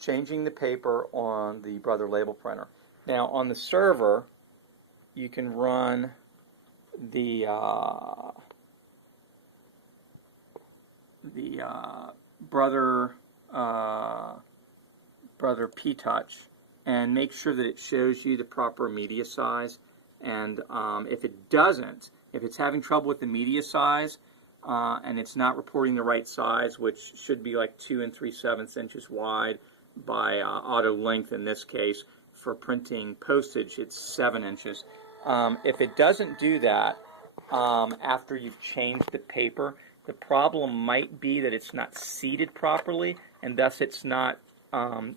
changing the paper on the Brother label printer. Now on the server, you can run the Brother P-Touch, and make sure that it shows you the proper media size. And if it doesn't, if it's having trouble with the media size and it's not reporting the right size, which should be like 2 3/7 inches wide by auto length in this case, for printing postage it's 7 inches. If it doesn't do that after you've changed the paper, the problem might be that it's not seated properly, and thus it's not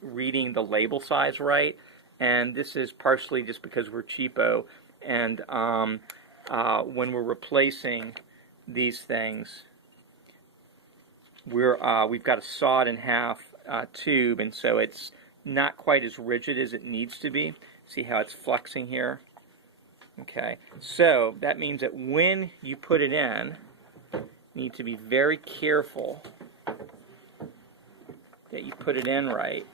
reading the label size right. And this is partially just because we're cheapo, and when we're replacing these things, we've got a sawed in half tube, and so it's not quite as rigid as it needs to be. See how it's flexing here? Okay, so that means that when you put it in, you need to be very careful that you put it in right.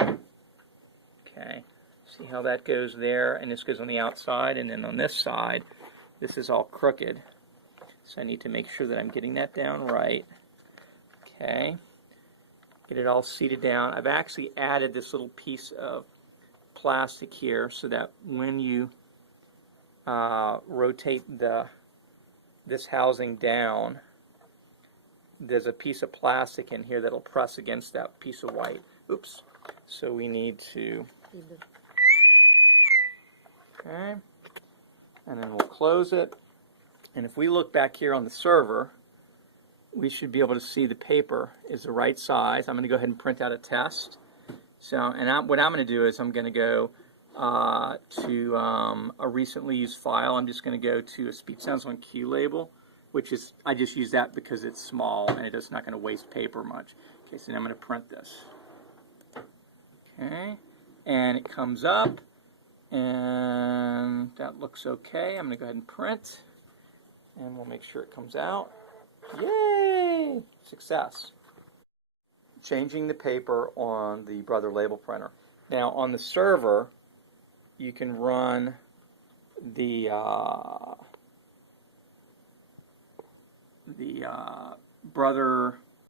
Okay, see how that goes there, and this goes on the outside, and then on this side, this is all crooked. So I need to make sure that I'm getting that down right. Okay, get it all seated down. I've actually added this little piece of plastic here so that when you rotate this housing down, there's a piece of plastic in here that'll press against that piece of white. Oops. So we need to, okay, and then we'll close it. And if we look back here on the server, we should be able to see the paper is the right size. I'm going to go ahead and print out a test. So, and what I'm going to do is I'm going to go to a recently used file. I'm just going to go to a Speech Sounds on Cue label, which is, I just use that because it's small and it's not going to waste paper much. Okay, so now I'm going to print this. Okay, and it comes up, and that looks okay. I'm going to go ahead and print, and we'll make sure it comes out. Yay! Success. Changing the paper on the Brother label printer. Now on the server, you can run the Brother